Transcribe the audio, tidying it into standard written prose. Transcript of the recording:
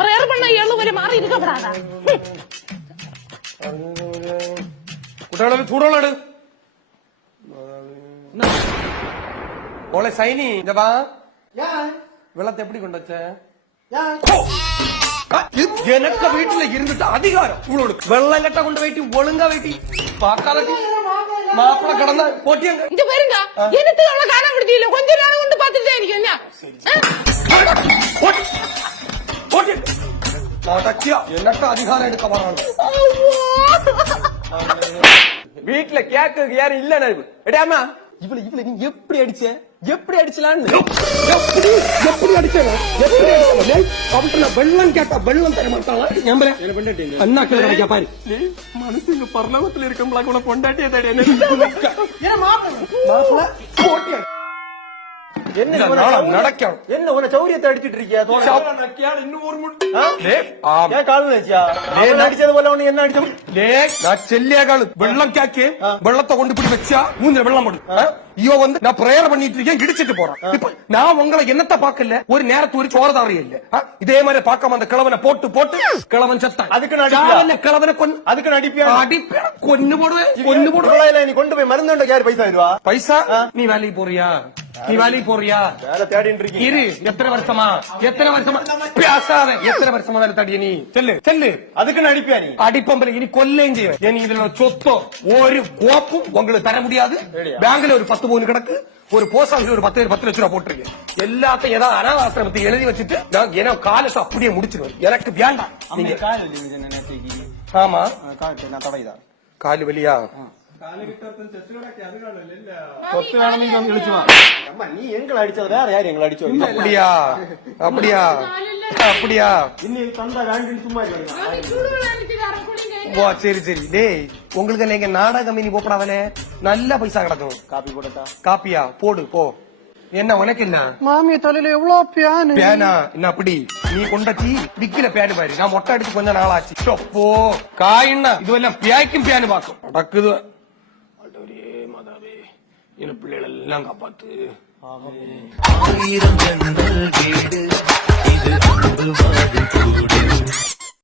prayer பண்ண 7 வரை மாறி இருக்கப்படாதா குட்டாளு சூடோடு ஓலை சைனி இங்க வா வெள்ளத்தை எப்படி கொண்டு வச்ச எனக்கு வீட்டுல இருந்துட்டு அதிகாரம் உங்களோட வெள்ளம் கட்ட கொண்டு போயிட்டு ஒழுங்கா போயிட்டு பாக்காலட்டி மாப்பிள கடந்த போட்டியங்க இங்க பாருங்க எனக்கு அவ்வளவு காண முடியல கொஞ்ச நேரம் கொண்டு பாத்துட்டே இருக்கேன் எனக்கு அதிகாரம் எடுக்க வராங்க வீட்டுல கேக்கு யாரும் இல்ல எடாமா இவ்வளவு இவ்வளவு நீ எப்படி அடிச்ச எப்படி அடிச்சலான்னு எப்படி அடிச்சேன் வெள்ளம் கேட்டா வெள்ளம் தர மாட்டாங்க அண்ணா கிடைக்க பாரு மனசு இங்க பர்ணவத்துல இருக்கவங்களா பொண்டாட்டிய தடை என்ன நடக்கும் என்ன உன சௌரியத்தை அடிச்சிட்டு இருக்கியா அடிச்சது போல ஒண்ணு என்ன அடிச்சோம் நான் செல்லியா காலு வெள்ளம் கேக்கு வெள்ளத்தை கொண்டு போய் வச்சா மூஞ்ச வெள்ளம் போடு இவ வந்து நான் பிரேயர் பண்ணிட்டு இருக்கேன் இடிச்சிட்டு போறான் இப்ப நான் உங்களை என்னத்த பாக்கல ஒரு நேரத்து ஒரு சோறதாவே இல்ல இதே மாதிரி பாக்காம அந்த கிழவனை போட்டு போட்டு கிழவன் சத்தான் அதுக்கு கிழவனை அதுக்கு அடிப்பேன் கொன்னு போடுவேன் கொன்னு போடுவேன் நீ கொண்டு போய் மருந்து யாரு பைசா தருவா பைசா நீ வேலைக்கு போறியா நீ வேலைக்கு போறியா வேலை தேடிட்டு இருக்கீங்க இரு எத்தனை வருஷமா பேசாத எத்தனை வருஷமா வேலை தேடிய நீ செல்லு செல்லு அதுக்கு அடிப்பியா நீ அடிப்பம்பல இனி கொல்லேன் செய்வேன் நீ இதுல சொத்தோ ஒரு கோப்பும் உங்களுக்கு தர முடியாது பேங்க்ல ஒரு 10 பவுன் கிடக்கு ஒரு போஸ்ட் ஆபீஸ் ஒரு 10 லட்சம் ரூபாய் போட்டிருக்கேன் எல்லாத்தையும் ஏதாவது அனாதாசிரமத்தை எழுதி வச்சுட்டு நான் என்ன காலேஜ் அப்படியே முடிச்சிருவேன் எனக்கு வேண்டாம் நீங்க ஆமா காலு வலியா நீ எங்களை அடிச்சது வேற யாரு எங்களை அடிச்சோம் அப்படியா அப்படியா அப்படியா இன்னைக்கு தந்தா வேண்டின்னு சும்மா ஓ சரி சரி டேய் உங்களுக்கு நீங்க நாடகம் இனி போப்படாவலே நல்ல பைசா கிடக்கும் காப்பி போட்டா காப்பியா போடு போ என்ன உனக்கு என்ன மாமிய தலையில எவ்வளவு பேனா என்ன அப்படி நீ கொண்டச்சி விக்கில பேனு பாரு நான் மொட்டை அடிச்சு கொஞ்ச நாளாச்சு போ காயின்னா இதுவெல்லாம் பேய்க்கும் பேனு பாக்கும் நடக்குது என் பிள்ளைகள் எல்லாம் காப்பாத்து